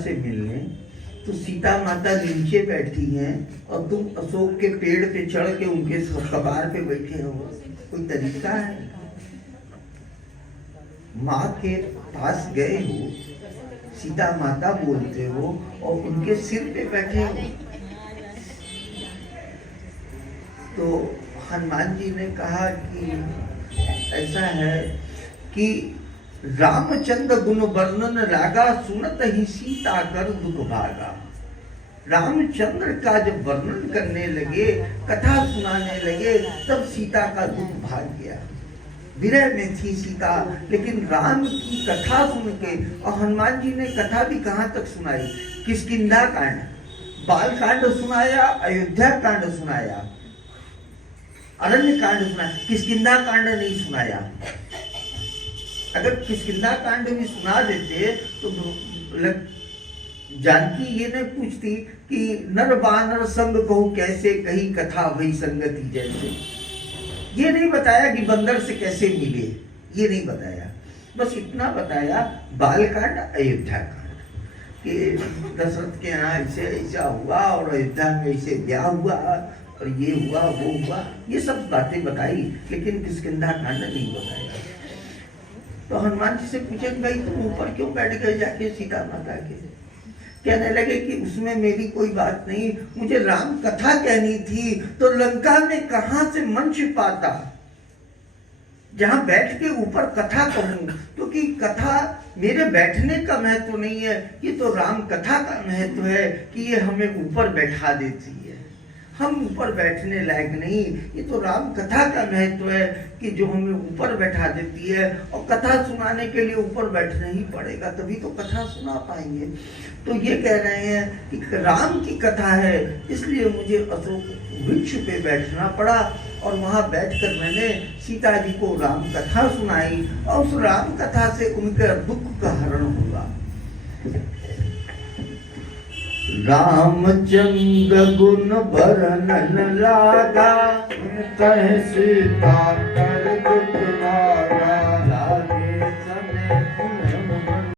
से मिलने, तो सीता माता नीचे बैठी हैं और तुम अशोक के पेड़ पे चढ़ के उनके कपार पे बैठे हो। कोई तरीका है? माँ के पास गए हो, सीता माता बोलते हो और उनके सिर पे बैठे हो। तो हनुमान जी ने कहा कि ऐसा है कि रामचंद्र गुण वर्णन लागा, सुनत ही सीता कर दुख भागा। रामचंद्र का जब वर्णन करने लगे, कथा सुनाने लगे, तब सीता का दुख भाग गया। विरह में थी सीता, लेकिन राम की कथा सुन के, और हनुमान जी ने कथा भी कहाँ तक सुनाई? किष्किंधा कांड, बाल कांड सुनाया, अयोध्या कांड सुनाया, अरण्य कांड सुनाया, किष्किंधा कांड नहीं सुनाया। अगर किष्किंधा कांड भी सुना देते तो जानकी ये नहीं पूछती कि नर बानर संग कहूं कैसे, कही कथा वही संगति जैसे। ये नहीं बताया कि बंदर से कैसे मिले, ये नहीं बताया। बस इतना बताया बालकांड, अयोध्या कांड कि दशरथ के यहाँ ऐसे ऐसा हुआ और अयोध्या में ऐसे ब्याह हुआ और ये हुआ वो हुआ, ये सब बातें बताई, लेकिन किष्किंधा कांड नहीं बताया। तो हनुमान जी से पूछे भाई तुम ऊपर क्यों बैठ गए जाके सीता माता के? कहने लगे कि उसमें मेरी कोई बात नहीं, मुझे राम कथा कहनी थी, तो लंका में कहां से मंच पाता जहां बैठ के ऊपर कथा कहूं, क्योंकि कथा मेरे बैठने का महत्व नहीं है, ये तो राम कथा का महत्व है कि ये हमें ऊपर बैठा देती है। हम ऊपर बैठने लायक नहीं, ये तो राम कथा का महत्व है कि जो हमें ऊपर बैठा देती है, और कथा सुनाने के लिए ऊपर बैठना ही पड़ेगा, तभी तो कथा सुना पाएंगे। तो ये कह रहे हैं कि राम की कथा है, इसलिए मुझे अशोक वृक्ष पे बैठना पड़ा, और वहां बैठकर मैंने सीता जी को राम कथा सुनाई, और उस राम कथा से उनके दुख का हरण हुआ। रामचंद्र गुण वर्णन लागा, कह सीता कर दुख भागा।